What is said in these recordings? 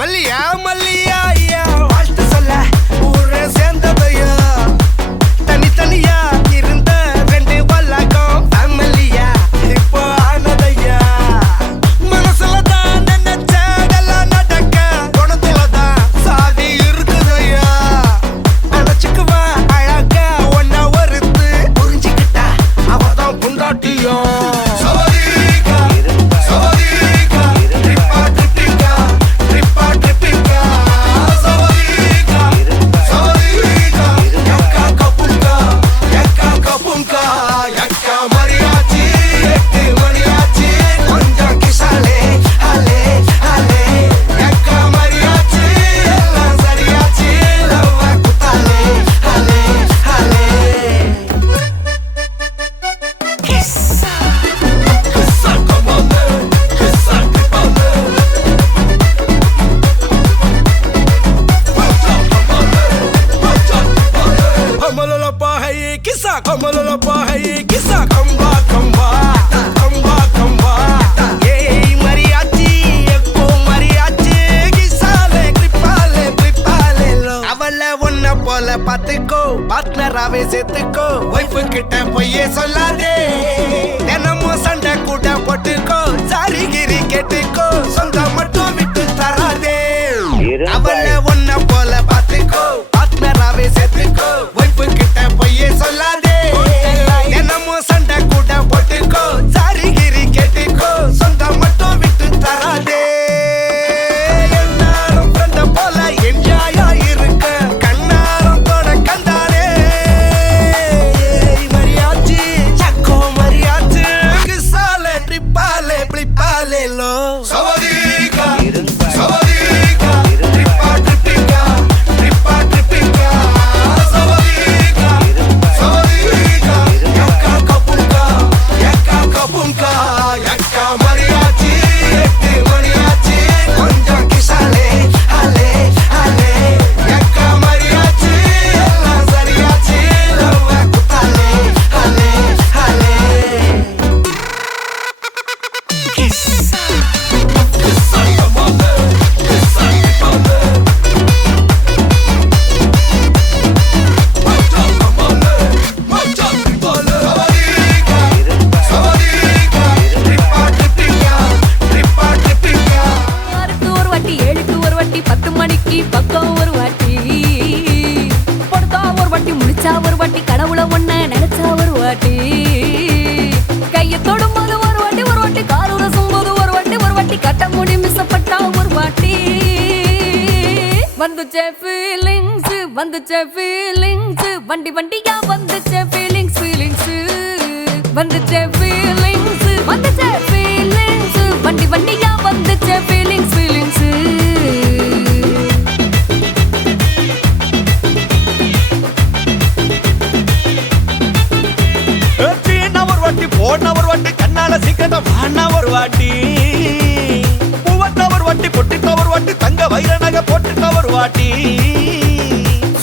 மல்லியா மல்லியா ஐயா வாழ்த்து சொல்ல ஊரே சேர்ந்ததையா தனித்தனியா இருந்த ரெண்டு வல்லகம் ஃபேமிலியா இப்போ ஆனதையா மனசுலதான் நினைச்சதெல்லாம் நடக்க குணத்துலதான் சாதி இருக்குதையா நினைச்சுக்குவா அழகா ஒன்ன ஒருத்து புரிஞ்சுக்கிட்டா அவதான் புண்டாட்டியும் Kisa kamalala pahaye kisa kamba kamba kamba kamba hey mariachi ekko mariachi kisale kripale lo avalla onna pola pathukko partner ave settukko wife kitta poye sollade denamo sanda kuda pottukko sari giri kettukko sonda mattum vittu tarade avalla onna pola pathukko partner ave settukko wife kitta poye sollade denamo sanda kuda pottukko sari giri kettukko sonda mattum vittu tarade ennarum friend pola enjoy irukka kannaram toda kandare mariachi chakko mariachi kisale tripale blipale lo savadika savadika tripa tripika tripa tripika savadika savadika yakka kapunka yakka mariachi etti mariachi konjam kisale ale ale yakka mariachi ella sariyachi love kutale ale ale kissa kissa kamale kissa kamale macha kamale macha kamale savadika tripa tripika ஆறுக்கு ஒரு வாட்டி, ஏழுக்கு ஒரு வாட்டி, 10 மணிக்கு பக்கம் ஒரு வாட்டி, பொடுத்தா ஒரு வாட்டி, முடிச்சா ஒரு வாட்டி, கடவுளை ஒன்ன நினைச்சா ஒரு வாட்டி, கையை தொடும்போது ஒரு வாட்டி, ஒரு வாட்டி, கால் உரசும்போது ஒரு வாட்டி, கட்ட முடி மிஸ்ஸப்பட்டா ஒரு வாட்டி, வந்துச்சே ஃபீலிங்ஸ் வண்டி வண்டியா வந்துச்சே ஃபீலிங்ஸ் வந்துச்சே ஃபீலிங்ஸ் வண்டி வண்டியா வந்துச்சே ஃபீலிங்ஸ் சீனா ஒரு வாட்டி போன ஒரு வாட்டி கண்ணால சீக்கிரம் வானா ஒரு வாட்டி பூவத்த ஒரு வாட்டி பொட்டிட்ட ஒரு வாட்டி தங்க வைர நகை போட்டுட்ட ஒரு வாட்டி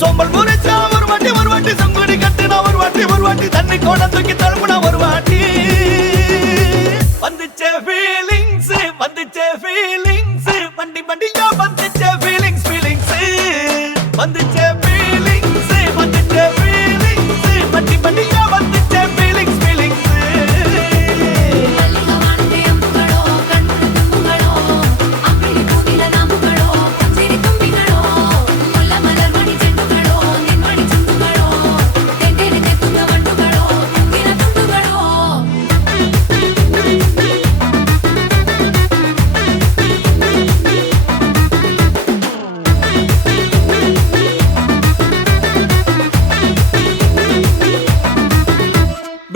சோம்பல் முறிச்சா ஒரு வாட்டி சங்குடி கட்டுனா ஒரு வாட்டி தண்ணி கோட தூக்கி தழுப்புனா ஒரு வாட்டி வந்துச்சே ஃபீலிங்ஸ் வண்டி வண்டியா வந்துச்சே ஃபீலிங்ஸ் வந்துச்சே ஃபீலிங்ஸ் வண்டி வண்டியா வந்துச்சே ஃபீலிங்ஸ்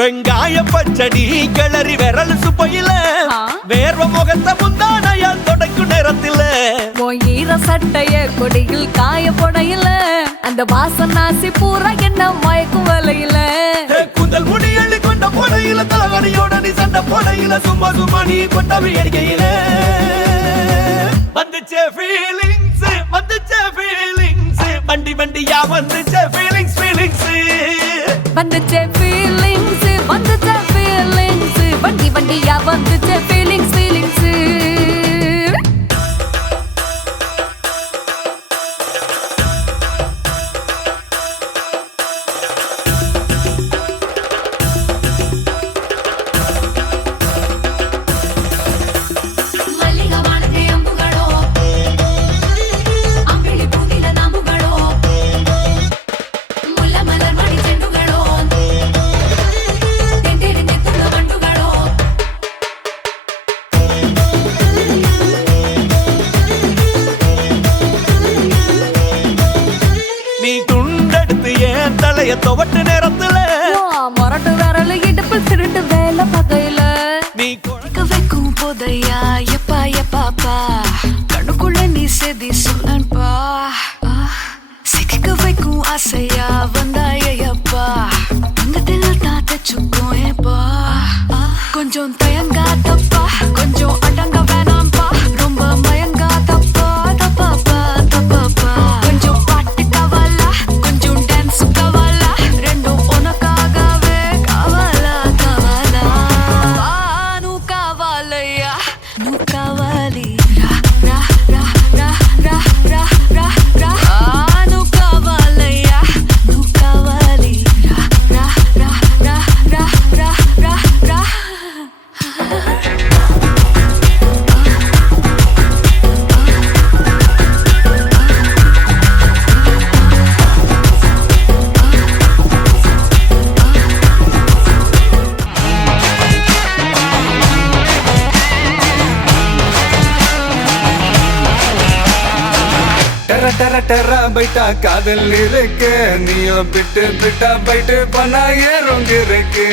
வெங்காய பச்சடி கிளறி விரல் சுப்பையில வேர்வ முகத்தை முந்தானையால் தொடக்கும் நேரத்தில ஈர சட்டைய கொடியில் காய போடையில அந்த வாசனாசி பூரா என்ன மயக்கும் வலையில கூந்தல் முடியள்ளி கொண்ட போடையில தலகடியோட நீ சண்டை போடையில சும்மா நீ கொண்டவி அடிக்கையில வந்துச்சே ஃபீலிங்ஸ் வண்டி வண்டியா வந்துச்சே ஃபீலிங்ஸ் வந்துச்சே ஃபீலிங்ஸ் வண்டி வண்டியா வந்துச்சே ஃபீலிங்ஸ் தலைய துவட்டு நேரத்துல மொரட்டு விரல் இடுப்பில் திருட்டு வேலை பகையில நீ வைக்கும் போதையா எப்பா எப்பாப்பா கண்ணுக்குள்ள நீ செதி சொல்லன்பா சிக்க வைக்கும் ஆசையா வந்தாயப்பா தங்கத்தில் தான் தச்சுக்கும் ஏப்பா கொஞ்சம் தயங்காதப்பா கொஞ்சம் அடங்க வேணாம்பா ரொம்ப மயங்காதப்பா தப்பாப்பா தப்பாப்பா கொஞ்சம் பாட்டு கவலா கொஞ்சம் டான்ஸ் கவலா ரெண்டும் உனக்காகவே கவலா கவலா நூ கவலையா நூ கவலி ரா ரா ரா ரா ரா ரா ரா ரா நூ கவலையா நூ கவலி ரா ரா ரா ரா ரா ரா ரா ரா டெர டெர டெர பைட்டா காதல் இருக்கு நீயும் பிட்டு பிட்டா பைட்டு பண்ணா ஏறோங்க இருக்கு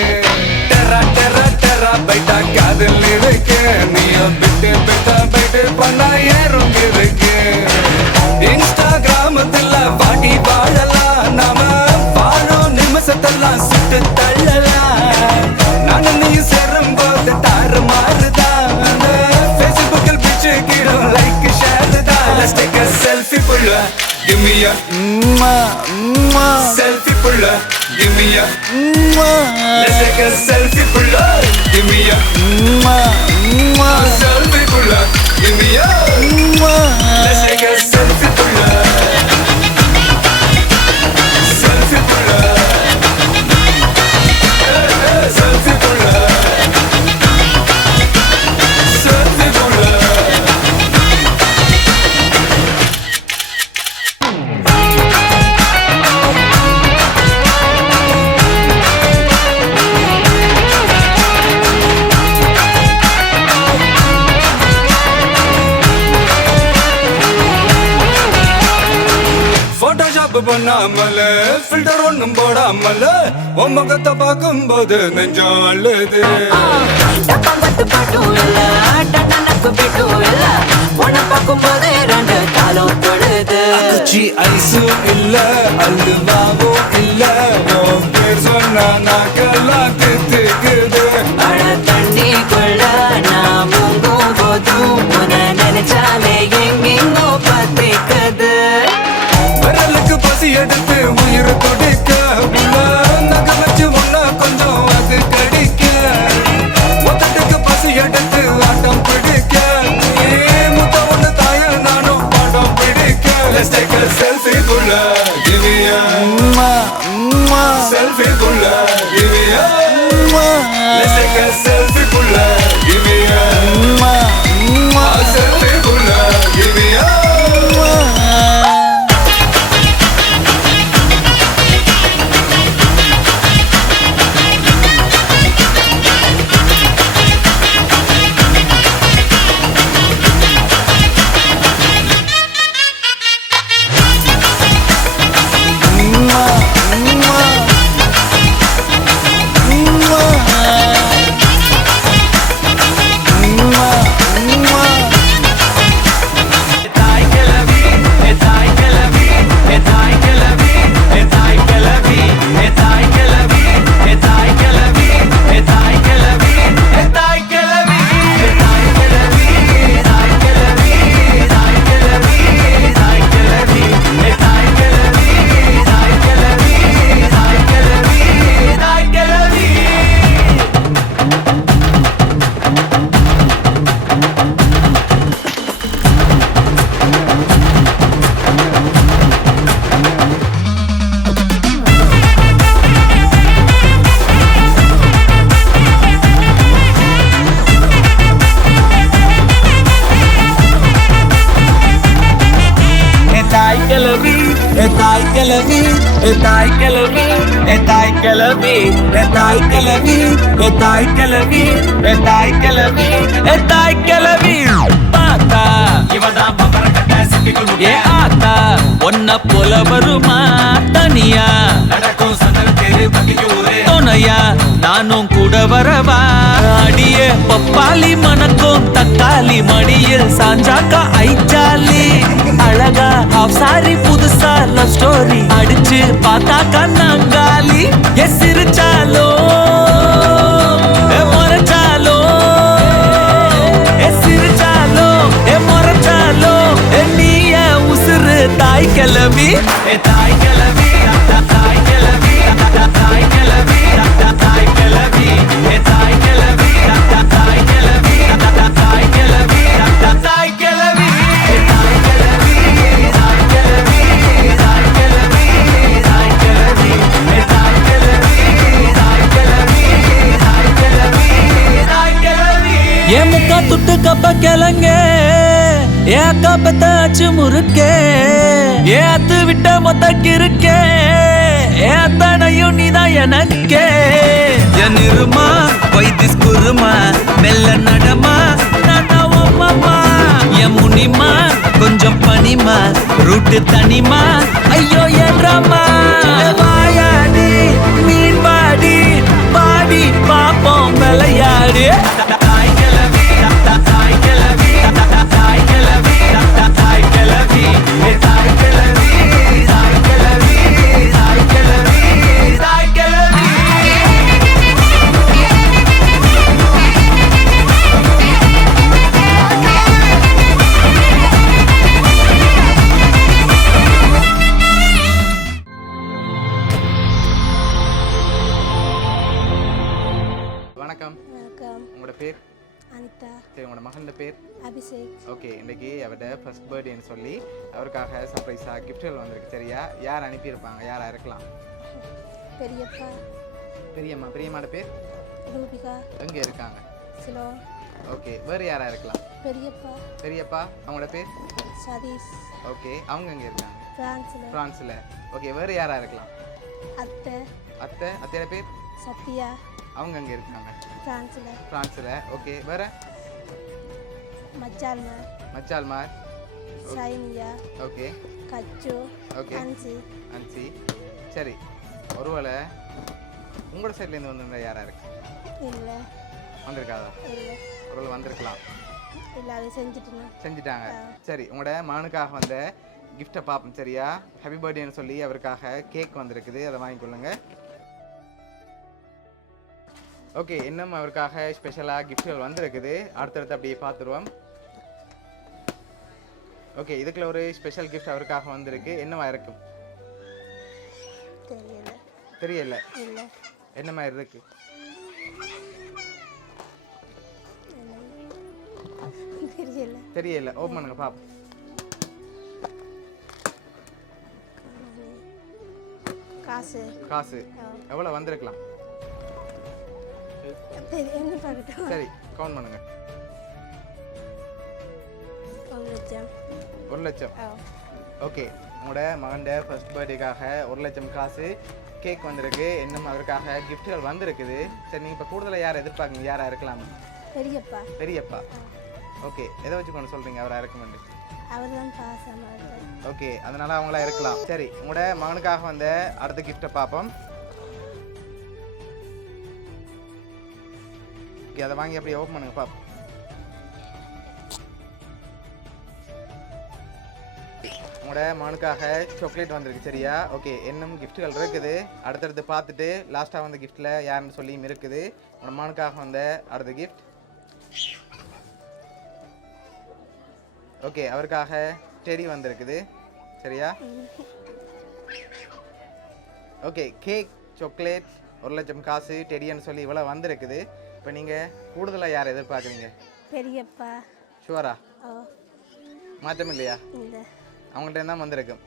டெர டெர டெர பைட்டா காதல் இருக்கு நீயும் பிட்டு பிட்டா பைட்டு பண்ணா ஏறோங்க இருக்கு இன்ஸ்டாகிராமத்துல வாடி வாழலாம் நாம வாழும் நிமிஷத்தெல்லாம் சுட்டு தள்ளலாம் நானும் நீ சேரும் போது தாறு மாறுதான் ஃபேஸ்புக்கில் பிச்சு கீழும் லைக் ஷேர் தான் Let's take a selfie pulla, give me a selfie pulla, give me a Let's take a selfie pulla, give me a selfie pulla, give me a Let's take a selfie pulla, selfie pulla, selfie pulla, selfie pulla. Photoshop பண்ணாமல filter ஒண்ணும் போடாமல உன் முகத்தை பார்க்கும்போது நெஞ்சம் அழுது டப்பாம்பட்டு பாட்டும் இல்ல டனக்கு பிட்டும் இல்ல உன்னை பார்க்கும்போது ரெண்டு காலம் தொழுது குச்சி ஐஸும் இல்ல அல்வாவும் இல்ல உன் பேர் சொன்னா நாக்கெல்லாம் தித்துக்குது மழ தண்ணிக்குள்ள நான் முங்கும் போதும் உன்னை நினைச்சாலே எங்கெங்கோ பத்திக்குது விரலுக்கு பசி எடுத்து உயிர் கொடுக்க நகை வச்சு ஒன்னா கொஞ்சம் அது கடிக்க மொத்தத்துக்கு பசி எடுத்து ஆட்டம் பிடிக்க முத்த ஒண்ணு தாய நானும் பாடம் பிடிக்க Let's take a selfie pulla, give me a selfie pulla, give me a Let's take a selfie pulla, give me a selfie pulla, give me a பார்த்தா இவதான் பம்பர கட்ட சிப்பிக்குள் ஏ ஆத்தா ஒன்ன போல வருமா தனியா நடக்கும் சந்தன தேரு பத்திக்கு ஊரே துணையா நானும் கூட வரவா அடியே பப்பாளி மணக்கும் தக்காளி மடியில் சாஞ்சாக்கா ஐச்சாலி அழகா ஹாஃப் சாரி புதுசா லவ் ஸ்டோரி அடிச்சு பார்த்தாக்கா நாங்காலி எ சிரிச்சாலோ எ முறைச்சாலோ எ சிரிச்சாலோ எ முறைச்சாலோ எ நீய உசுறு தாய் கிளவி ஏ தாய் கிளவி தாய் கிளவி தாய் கிளவி தாய் கிளவி ஏ தாய் கிளவி தாய் கிளவி தாய் கிளவி தாய் கிளவி தாய் கிளவி தாய் கிளவி தாய் கிளவி தாய் கிளவி ஏ தாய் கிளவி தாய் கிளவி தாய் கிளவி தாய் கிளவி ஏ முக்கா துட்டு கப்ப கிளங்க ஏ அக்கா பெத்தாச்சு முறுக்கே ஏ அத்து விட்ட மொத்த கிருக்கே ஏ அத்தனையும் நீதான் எனக்கே என் இருமா வைத்திஸ் குருமா மெல்ல நடமா நானா என் முனிமா கொஞ்சம் பனிமா ரூட்டு தனிமா ஐயோ என்றாமா வாயாடி மீன் பாடி பாடி பாப்போம் விளையாடு தாய் கிளவி தாய் கிளவி தாய் கிளவி தாய் கிளவி ஏ தாய் கிளவி தாய் கிளவி தாய் கிளவி தாய் கிளவி வணக்கம் வணக்கம் உங்களோட பேர் அனிதா சரி உங்களோட மகனோட பேர் அபிஷேக் ஓகே இன்னைக்கு அவரோட ஃபர்ஸ்ட் பர்த்டேன்னு சொல்லி அவருக்காக சர்ப்ரைஸாக கிஃப்ட்கள் வந்திருக்கு சரியா யார் அனுப்பியிருப்பாங்க யாராக இருக்கலாம் பெரியப்பா பெரியம்மா பெரியம்மாட பேர் ரூபிகா எங்கே இருக்காங்க சிலோன் ஓகே வேறு யாராக இருக்கலாம் பெரியப்பா பெரியப்பா அவங்களோட பேர் சதீஷ் ஓகே அவங்க எங்கே இருக்காங்க பிரான்ஸில் ஃப்ரான்ஸில் ஓகே வேறு யாராக இருக்கலாம் அத்தை அத்தையோட பேர் சத்யா அவங்க எங்கே இருக்காங்க பிரான்ஸில் ஃப்ரான்ஸில் ஓகே வேறு மச்சால்மா மச்சால்மார் சைனியா ஓகே கச்சு ஓகே அன்சி அன்சி சரி ஒருவேளை உங்களோட சைட்லேருந்து வந்திருந்தா யாராக இருக்கு இல்லை வந்திருக்காதா இல்லை ஒருவேளை வந்திருக்கலாம் இல்லை அதை செஞ்சுட்டேன் செஞ்சுட்டாங்க சரி உங்களோட மகனுக்காக வந்த கிஃப்டை பார்ப்போம் சரியா ஹாப்பி பர்த்டேன்னு சொல்லி அவருக்காக கேக் வந்திருக்குது அதை வாங்கிக்கொள்ளுங்க ஓகே இன்னும் அவருக்காக ஸ்பெஷலாக கிஃப்ட்கள் வந்திருக்குது அடுத்தடுத்து அப்படியே பார்த்துருவோம் ஓகே இதுக்குள்ள ஒரு ஸ்பெஷல் கிஃப்ட் அவருக்காக வந்திருக்கு என்னவா இருக்கும் தெரியல தெரியல இல்லை என்ன மாதிரி இருக்கு தெரியல தெரியல ஓப்பன் பண்ணுங்க பாப்போம் காசு காசு எவ்வளோ வந்திருக்கலாம் என்ன பார்க்கட்டும் சரி கவுண்ட் பண்ணுங்க 1 லட்சம் 1 லட்சம் ஓகே உங்களோட மகன்ட ஃபர்ஸ்ட் பர்த்டேக்காக 1 லட்சம் காசு கேக் வந்திருக்கு இன்னும் அவருக்காக கிஃப்ட்கள் வந்திருக்குது சரி நீங்கள் இப்போ கூடுதலாக யாரை எதிர்பார்க்குங்க யாராக இருக்கலாம் பெரியப்பா பெரியப்பா ஓகே எதை வச்சு கொண்டு சொல்கிறீங்க அவராக இருக்குமெண்டு அவர் தான் பாசமாக ஓகே அதனால அவங்களா இருக்கலாம் சரி உங்களோட மகனுக்காக வந்த அடுத்த கிஃப்ட்டை பார்ப்போம் ஓகே அதை வாங்கி அப்படியே ஓப்பன் பண்ணுங்க பாப்போம் உங்களோட மகனுக்காக சாக்லேட் வந்திருக்கு சரியா ஓகே இன்னும் கிஃப்ட்டுகள் இருக்குது அடுத்தடுத்து பார்த்துட்டு லாஸ்ட்டாக வந்த கிஃப்ட்டில் யாருன்னு சொல்லியும் இருக்குது உங்களோட மகனுக்காக வந்த அடுத்த கிஃப்ட் ஓகே அவருக்காக டெடி வந்திருக்குது சரியா ஓகே கேக் சாக்லேட் 1 லட்சம் காசு டெடின்னு சொல்லி இவ்வளோ வந்திருக்குது இப்போ நீங்கள் கூடுதலாக யாரை எதிர்பார்க்குறீங்க பெரியப்பா ஷுவரா ஓ மாற்றம் இல்லையா இல்லை அவங்கள்ட்ட தான் வந்திருக்கும்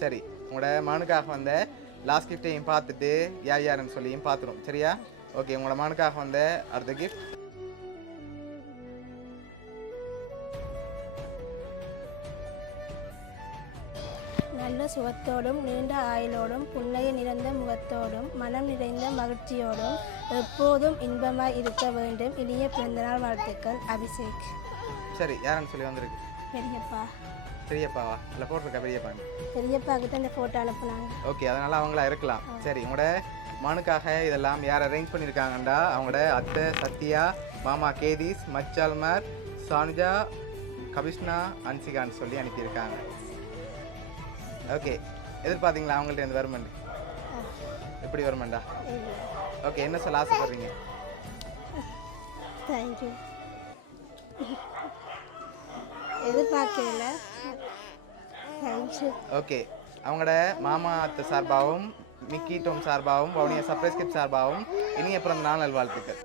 சரி உங்களோட மகனுக்காக வந்த லாஸ்ட் கிஃப்டையும் பார்த்துட்டு யார் யாருன்னு சொல்லியும் பார்த்துரும் சரியா ஓகே உங்களோட மகனுக்காக வந்த அடுத்த கிஃப்ட் நல்ல சுகத்தோடும் நீண்ட ஆயுளோடும் புன்னகை நிறைந்த முகத்தோடும் மனம் நிறைந்த மகிழ்ச்சியோடும் எப்போதும் இன்பமாய் இருக்க வேண்டும் இனிய பிறந்தநாள் வாழ்த்துக்கள் அபிஷேக் சரி யாருன்னு சொல்லி வந்திருக்கு பெரியப்பா பெரியப்பாவா இல்லை போட்டிருக்கா பெரியப்பான்னு? பெரியப்பாவுக்கு தான் இந்த ஃபோட்டோ அனுப்புனாங்க. ஓகே, அதனால் அவங்களா இருக்கலாம். சரி, உங்களோட மனுக்காக இதெல்லாம் யார் அரேஞ்ச் பண்ணியிருக்காங்கண்டா அவங்களோட அத்தை சத்யா, மாமா கேதீஸ், மச்சால்மார், சானுஜா, கபிஷ்னா, அன்சிகான்னு சொல்லி அனுப்பியிருக்காங்க. ஓகே, எதிர்பார்த்தீங்களா அவங்கள்ட்ட இருந்து வருமெண்டு? எப்படி வருமெண்டா? ஓகே, என்ன சொல்ல ஆசைப்படுறீங்க? தேங்க்யூ. எதிர்பார்க்கல. தேங்க்யூ. ஓகே, அவங்களோட மாமா அத்தை சார்பாகவும் மிக்கி டோம் சார்பாகவும் வவுனியா சர்ப்ரைஸ் கிட் சார்பாகவும் இனிய பிறந்த நாள் நல்வாழ்த்துக்கள்.